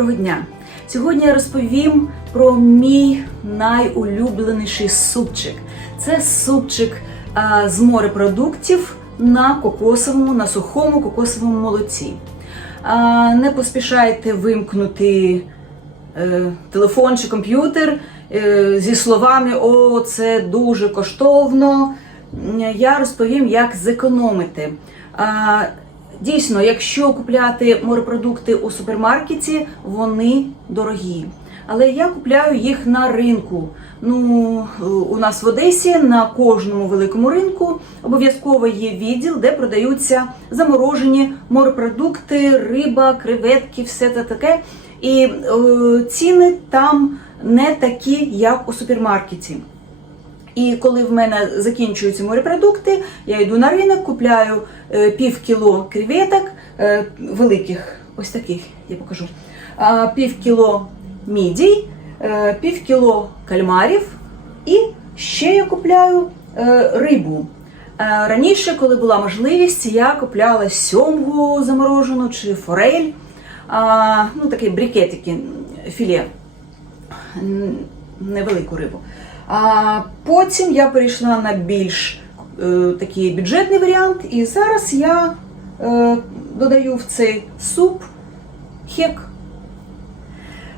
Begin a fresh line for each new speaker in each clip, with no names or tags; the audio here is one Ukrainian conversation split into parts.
Доброго дня! Сьогодні я розповім про мій найулюбленіший супчик. Це супчик з морепродуктів на кокосовому, на сухому кокосовому молоці. Не поспішайте вимкнути е, телефон чи комп'ютер е, зі словами О, це дуже коштовно. Я розповім, як зекономити. Дійсно, якщо купляти морепродукти у супермаркеті, вони дорогі. Але я купляю їх на ринку. Ну, у нас в Одесі на кожному великому ринку обов'язково є відділ, де продаються заморожені морепродукти, риба, креветки, все це таке. І е, ціни там не такі, як у супермаркеті. І коли в мене закінчуються морепродукти, я йду на ринок, купляю е, пів кіло креветок, е, великих, ось таких я покажу, пів кіло мідій, е, пів кіло кальмарів і ще я купляю рибу. Раніше, коли була можливість, я купляла сьомгу заморожену чи форель, ну такі брикетики, філе, невелику рибу. А потім я перейшла на більш е, такий бюджетний варіант, і зараз я е, додаю в цей суп хек.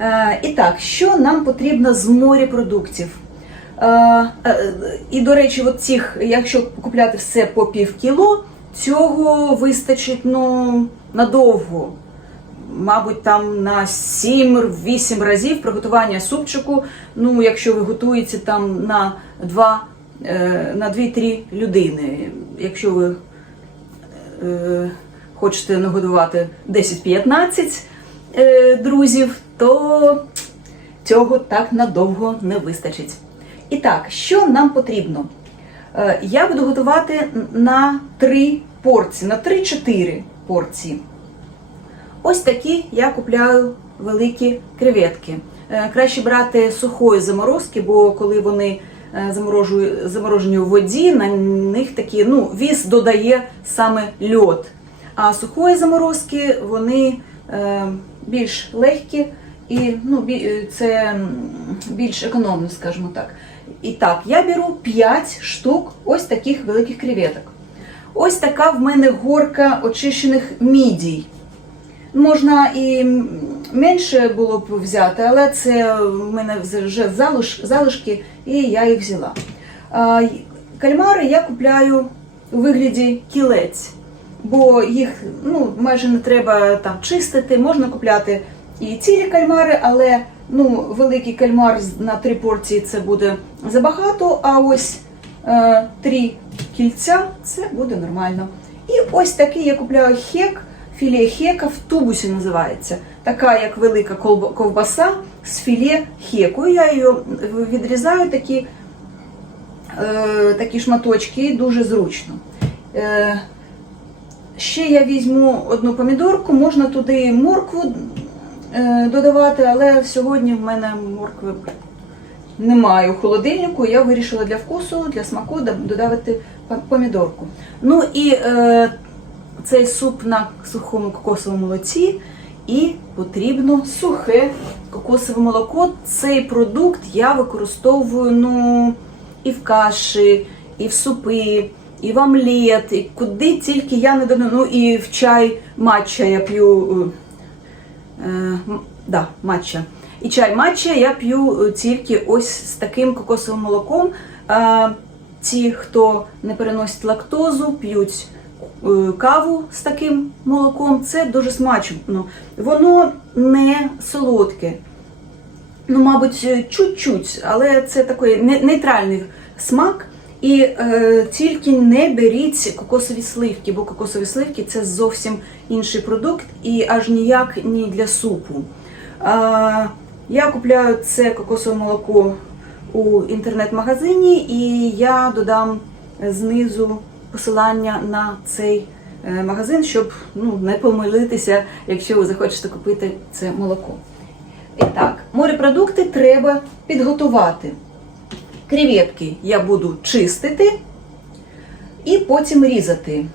Е, і так, що нам потрібно з морепродуктів? Е, е, і, до речі, от цих, якщо купляти все по пів кіло, цього вистачить ну, надовго мабуть, там на 7-8 разів приготування супчику. Ну, якщо ви готуєте там на 2 е, на 2-3 людини. Якщо ви е, хочете нагодувати 10-15 е, друзів, то цього так надовго не вистачить. І так, що нам потрібно? Я буду готувати на 3 порції, на 3-4 порції. Ось такі я купляю великі креветки. Е, Краще брати сухої заморозки, бо коли вони е, заморожені у воді, на них такі, ну, віз додає саме льод. А сухої заморозки вони е, більш легкі і ну, це більш економно, скажімо так. І так, я беру 5 штук ось таких великих креветок. Ось така в мене горка очищених мідій. Можна і менше було б взяти, але це в мене вже залиш, залишки, і я їх взяла. Кальмари я купляю у вигляді кілець, бо їх ну, майже не треба там чистити. Можна купляти і цілі кальмари, але ну, великий кальмар на три порції це буде забагато, а ось е, три кільця це буде нормально. І ось такий я купляю хек. Філе хека в тубусі називається. Така як велика ковбаса з філе хеку. Я її відрізаю такі, е, такі шматочки дуже зручно. Е, ще я візьму одну помідорку, можна туди моркву е, додавати, але сьогодні в мене моркви немає у холодильнику. Я вирішила для вкусу, для смаку додавати помідорку. Ну і е, цей суп на сухому кокосовому молоці, і потрібно сухе кокосове молоко. Цей продукт я використовую ну, і в каші, і в супи, і в омлет, і куди тільки я не додаю. Ну і в чай матча я п'ю. е, да, матча. І чай матча я п'ю е, тільки ось з таким кокосовим молоком. Е, Ті, хто не переносить лактозу, п'ють каву з таким молоком. Це дуже смачно. Воно не солодке. Ну, мабуть, е, чуть-чуть, але це такий нейтральний смак. І е, тільки не беріть кокосові сливки, бо кокосові сливки це зовсім інший продукт і аж ніяк не для супу. А, я купляю це кокосове молоко у інтернет-магазині, і я додам знизу посилання на цей е, магазин, щоб ну, не помилитися, якщо ви захочете купити це молоко. І так, морепродукти треба підготувати. Креветки я буду чистити і потім різати.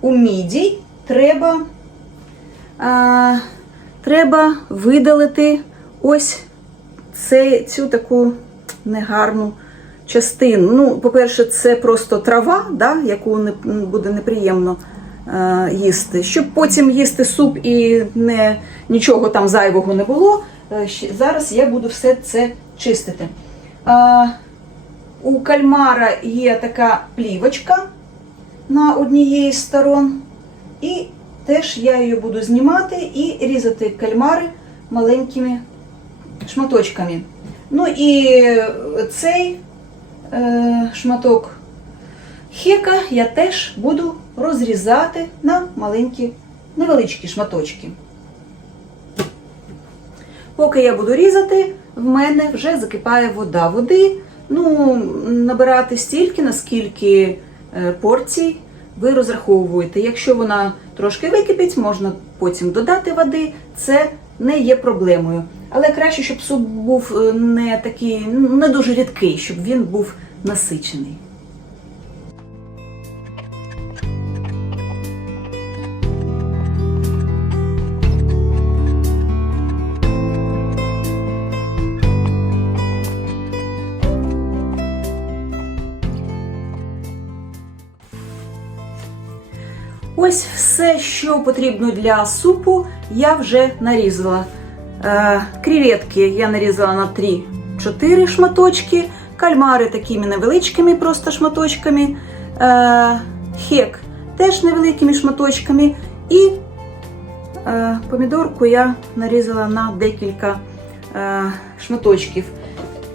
У міді треба а, треба видалити ось це, цю таку негарну частину. Ну, по-перше, це просто трава, да, яку не, буде неприємно е, їсти. Щоб потім їсти суп і не, нічого там зайвого не було. е, зараз я буду все це чистити. Е, у кальмара є така плівочка на однієї з сторон. І теж я її буду знімати і різати кальмари маленькими шматочками. Ну і цей шматок хека я теж буду розрізати на маленькі, невеличкі шматочки. Поки я буду різати, в мене вже закипає вода. Води ну, набирати стільки, наскільки е, порцій ви розраховуєте. Якщо вона трошки википить, можна потім додати води, це не є проблемою. Але краще, щоб суп був е, не такий, не дуже рідкий, щоб він був насичений. Все, що потрібно для супу, я вже нарізала. Е, креветки я нарізала на 3-4 шматочки, кальмари такими невеличкими просто шматочками, е, хек теж невеликими шматочками. І е, помідорку я нарізала на декілька шматочків.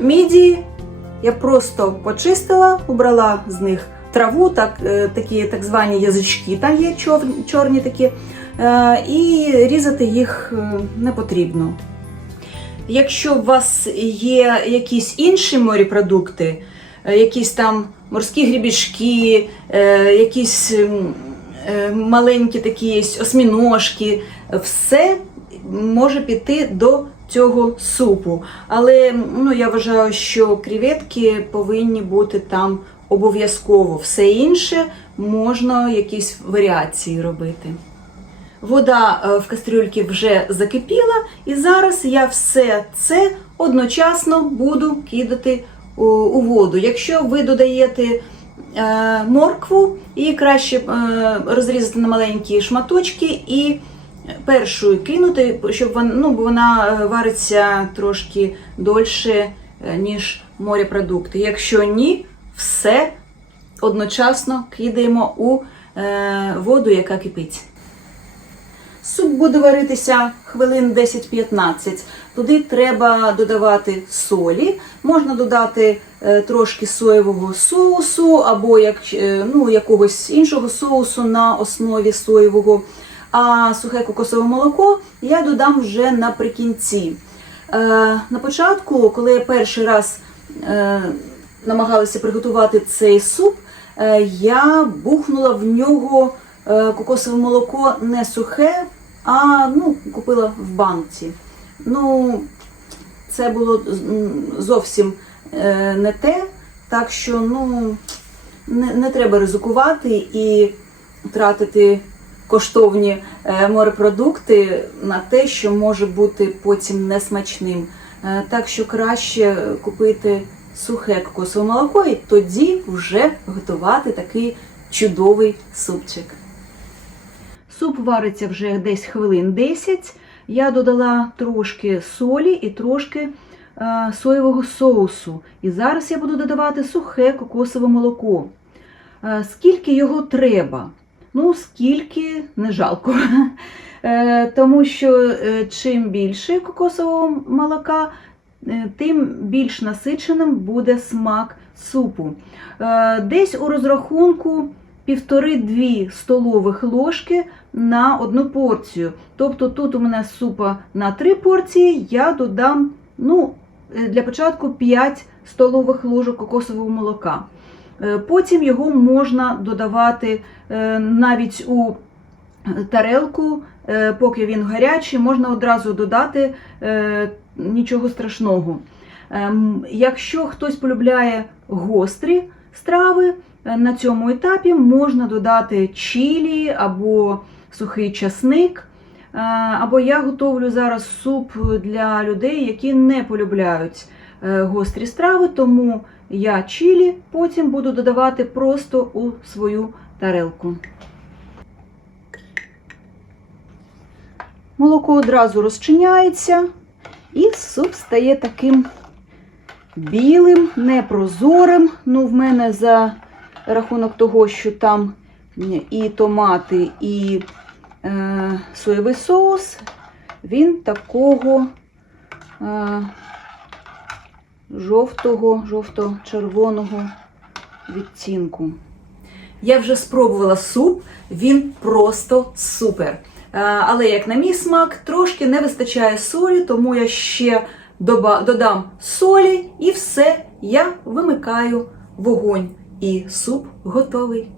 Мідії я просто почистила, убрала з них траву, так, е, такі так звані язички, там є чорні такі, е, і різати їх е, не потрібно. Якщо у вас є якісь інші морепродукти, якісь там морські грібішки, якісь маленькі такі осьміножки, все може піти до цього супу. Але ну, я вважаю, що креветки повинні бути там обов'язково. Все інше можна якісь варіації робити. Вода е, в кастрюльці вже закипіла, і зараз я все це одночасно буду кидати у, у воду. Якщо ви додаєте е, моркву, її краще е, розрізати на маленькі шматочки і першою кинути, щоб вона, ну, вона е, вариться трошки дольше, е, ніж морепродукти. Якщо ні, все одночасно кидаємо у е, воду, яка кипить. Суп буде варитися хвилин 10-15. Туди треба додавати солі. Можна додати е, трошки соєвого соусу або як, е, ну, якогось іншого соусу на основі соєвого. А сухе кокосове молоко я додам вже наприкінці. Е, на початку, коли я перший раз намагалася приготувати цей суп, е, я бухнула в нього е, кокосове молоко не сухе, а ну, купила в банці. Ну, це було зовсім е, не те, так що ну, не, не треба ризикувати і тратити коштовні морепродукти на те, що може бути потім несмачним. Так що краще купити сухе кокосове молоко і тоді вже готувати такий чудовий супчик. Суп вариться вже десь хвилин 10. Я додала трошки солі і трошки е, соєвого соусу. І зараз я буду додавати сухе кокосове молоко. Е, скільки його треба? Ну, скільки не жалко. Е, тому що чим більше кокосового молока, тим більш насиченим буде смак супу. Е, Десь у розрахунку півтори-дві столових ложки на одну порцію. Тобто тут у мене супа на три порції, я додам ну, е, для початку 5 столових ложок кокосового молока. Е, Потім його можна додавати е, навіть у тарелку, е, поки він гарячий, можна одразу додати е, нічого страшного. Ем, Якщо хтось полюбляє гострі страви, е, на цьому етапі можна додати чілі або сухий часник. Е, Або я готовлю зараз суп для людей, які не полюбляють е, гострі страви, тому я чилі потім буду додавати просто у свою тарелку. Молоко одразу розчиняється, і суп стає таким білим, непрозорим. Ну, в мене за рахунок того, що там і томати, і е, соєвий соус, він такого е, жовтого, жовто-червоного відтінку. Я вже спробувала суп, він просто супер. Е, Але як на мій смак, трошки не вистачає солі, тому я ще додам солі і все, я вимикаю вогонь. І суп готовий.